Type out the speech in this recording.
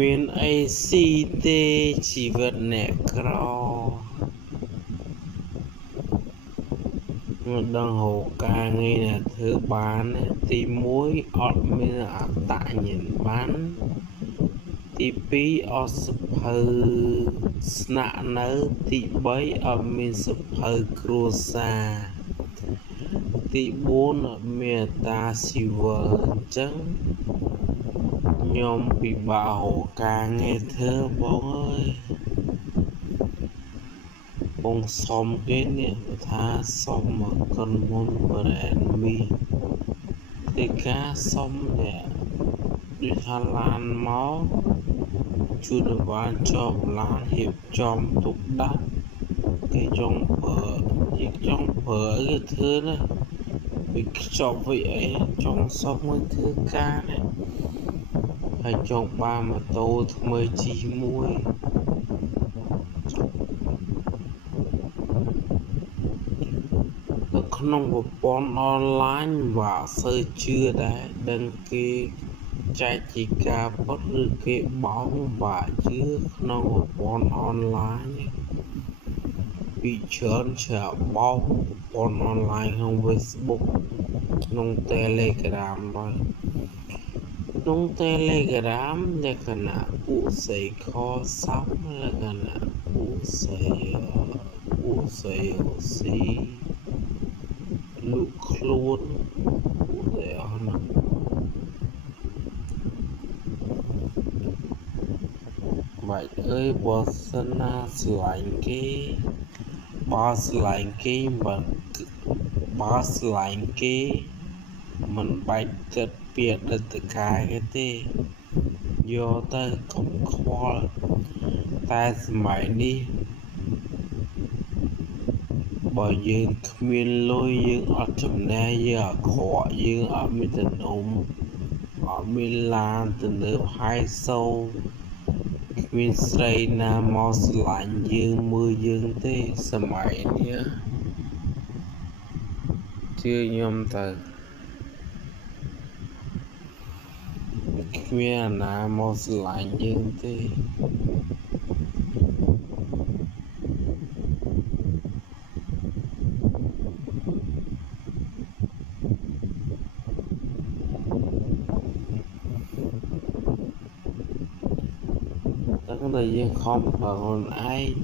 មានអីស៊ីទេជីវិតអ្នកក្រមិនដឹងហៅការងារណាធ្វើបានទី1អត់មានអត្តញ្ញាណប័ណ្ណទី2អត់សភៅស្នាក់នៅទី3អត់មានសភៅគ្រួសារទី4អត់មានអត្តាស៊ីវិលអញ្ចឹងខ្ញុំពិបាករកការងារធ្វើបងអើយបងសុំគេនេះថាសុំមកកិនមុនបរែនមីទីការសុំនេះដូចថាឡានមកជួយដល់បានចប់ឡានហៀបចំទុកដាក់គេចង់ប្រើគេធ្វើណាវាខ្ចប់វិញអីចង់សុំមកធ្វើការនេះហើយចង់បានម៉ូតូថ្មីជិះមួយនៅក្នុងប្រព័ន្ធអនឡាញវាសូវជឿដែរដឹងគេចែកជាការពិតឬគេបោកវាជឿក្នុងប្រព័ន្ធអនឡាញពីច្រើនបោកប្រព័ន្ធអនឡាញក្នុង Facebook ក្នុង Telegram ហើយក្នុង Telegram លក្ខណៈពួកស្រីខសាប់លក្ខណៈពួកស្រីស៊ីលក់ខ្លួនពួកស្រីអស់ហ្នឹងបាច់អើយបើសិនណាស្រឡាញ់គេបើស្រឡាញ់គេមិនបាច់គិតពីអតីតកាលគេទេយកទៅកុំខ្វល់តែសម័យនេះបើយើងគ្មានលុយយើងអត់ចំណេះយើងអាក្រក់យើងអត់មានតំណុំអត់មានឡានទៅលើហៃសូគ្មានស្រីណាមកស្រឡាញ់យើងមើលយើងទេសម័យនេះជឿខ្ញុំទៅគ្មានណាមកស្រឡាញ់យើងទេតែយើងខំប្រឹងខ្លួនឯង